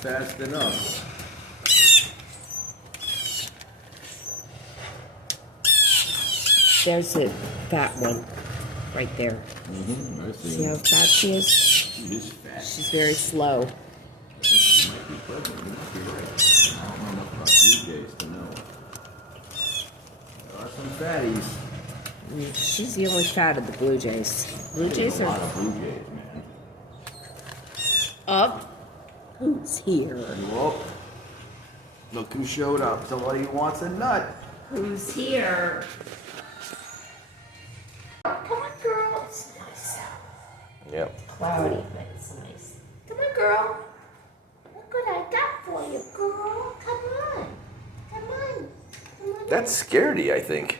fast enough. There's a fat one right there. I see. See how fat she is? She is fat. She's very slow. She might be pregnant. You might be right. I don't know enough about bluejays to know. There are some fatties. She's the only fat of the blue jays. Blue jays There's a are lot of bluejays, man. up. Who's here? Whoa. Look who showed up. Somebody who wants a nut. Who's here? Come on, girl. It's nice out. Yep. Cloudy, but it's nice. Come on, girl. Look what I got for you, girl. Come on. Come on. Come on. That's scaredy, I think.